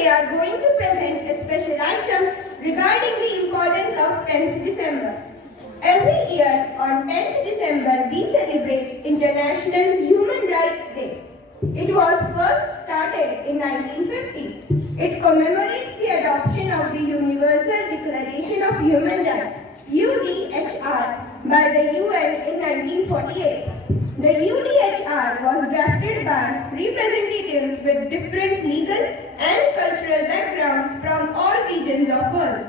Today are going to present a special item regarding the importance of 10th December. Every year on 10th December we celebrate International Human Rights Day. It was first started in 1950. It commemorates the adoption of the Universal Declaration of Human Rights, UDHR, by the UN in 1948. The UDHR was drafted by representatives with different legal and cultural backgrounds from all regions of the world.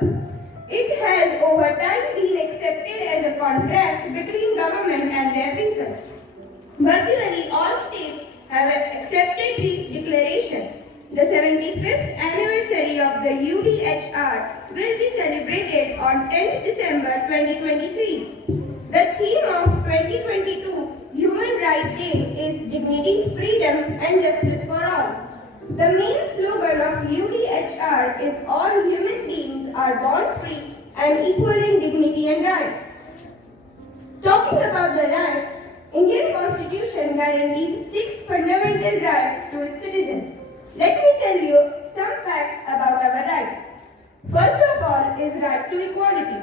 It has over time been accepted as a contract between government and their people. Virtually all states have accepted the declaration. The 75th anniversary of the UDHR will be celebrated on 10th December 2023. The theme of 2022 Human Rights Day is Dignity, Freedom and Justice for All. The main slogan of UDHR is all human beings are born free and equal in dignity and rights. Talking about the rights, Indian Constitution guarantees 6 fundamental rights to its citizens. Let me tell you some facts about our rights. First of all is right to equality.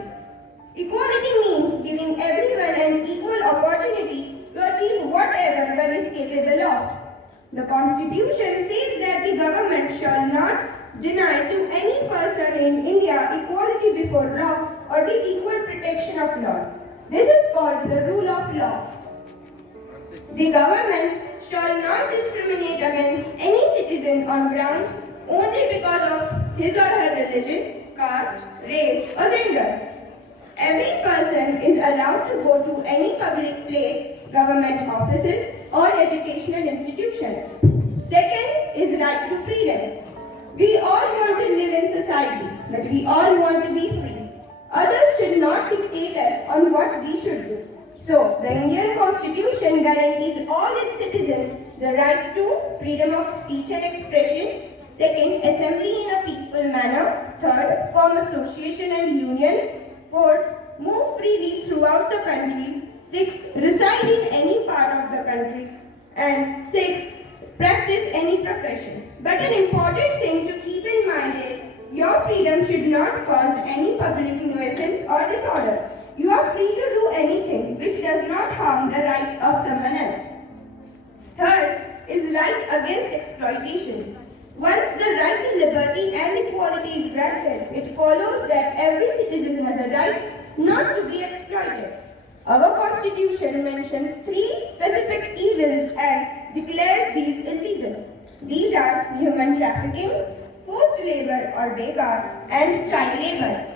Equality means giving everyone an equal opportunity to achieve whatever one is capable of. The Constitution says that the government shall not deny to any person in India equality before law or the equal protection of laws. This is called the rule of law. The government shall not discriminate against any citizen on grounds only because of his or her religion, caste, race or gender. Every person is allowed to go to any public place, government offices or educational institution. Second is right to freedom. We all want to live in society, but we all want to be free. Others should not dictate us on what we should do. So, the Indian Constitution guarantees all its citizens the right to freedom of speech and expression. Second, assembly in a peaceful manner. Third, form association and unions. Fourth, move freely throughout the country. Sixth, reside in any part of the country. And sixth, practice any profession. But an important thing to keep in mind is your freedom should not cause any public nuisance or disorder. You are free to do anything which does not harm the rights of someone else. Third is right against exploitation. Once the right to liberty and equality is granted, it follows that every citizen has a right not to be exploited. Our Constitution mentions 3 specific evils and declares these illegal. These are human trafficking, forced labor or begar, and child labor.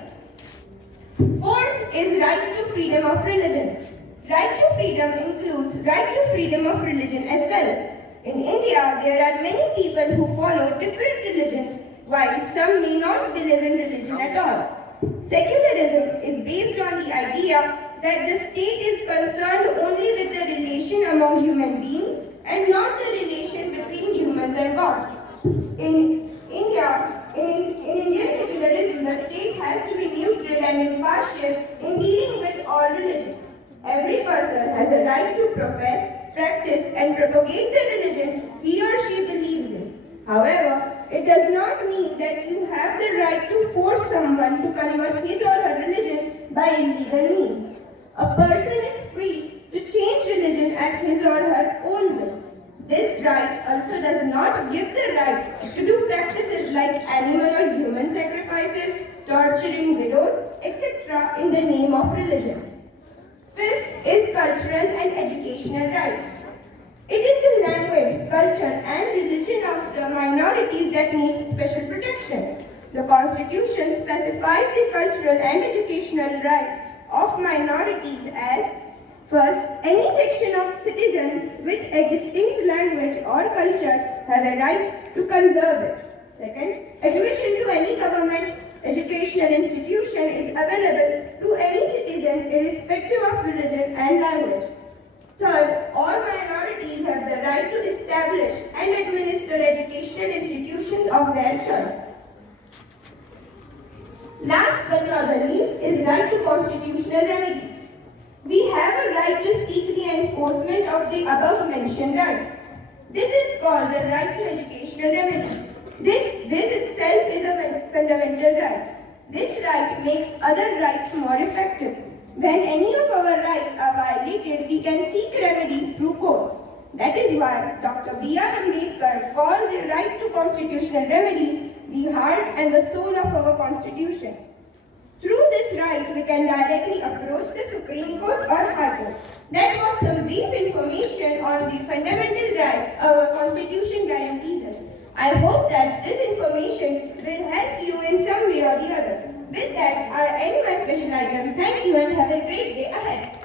Fourth is right to freedom of religion. Right to freedom includes right to freedom of religion as well. In India, there are many people who follow different religions, while some may not believe in religion at all. Secularism is based on the idea that the state is concerned only with the relation among human beings and not the relation between humans and God. In Indian secularism, the state has to be neutral and impartial in dealing with all religions. Every person has a right to profess, practice and propagate the religion he or she believes in. However, it does not mean that you have the right to force someone to convert his or her religion by illegal means. A person is free to change religion at his or her own will. This right also does not give the right to do practices like animal or human sacrifices, torturing widows, etc. in the name of religion. Fifth is cultural and educational rights. It is the language, culture and religion of the minorities that needs special protection. The Constitution specifies the cultural and educational rights of minorities as: first, any section of citizens with a distinct language or culture have a right to conserve it. Second, admission to any government educational institution is available to any citizen irrespective of religion and language. Third, all minorities have the right to establish and administer educational institutions of their choice. Last but not the least is right to constitutional remedies. We have a right to seek the enforcement of the above mentioned rights. This is called the right to educational remedy. This itself is a fundamental right. This right makes other rights more effective. When any of our rights are violated, we can seek remedy through courts. That is why Dr. B.R. Ambedkar called the right to constitutional remedies the heart and the soul of our Constitution. Through this right, we can directly approach the Supreme Court or High Court. That was some brief information on the fundamental rights our Constitution guarantees us. I hope that this information will help you in some way or the other. With that, I end my special item. Thank you and have a great day ahead.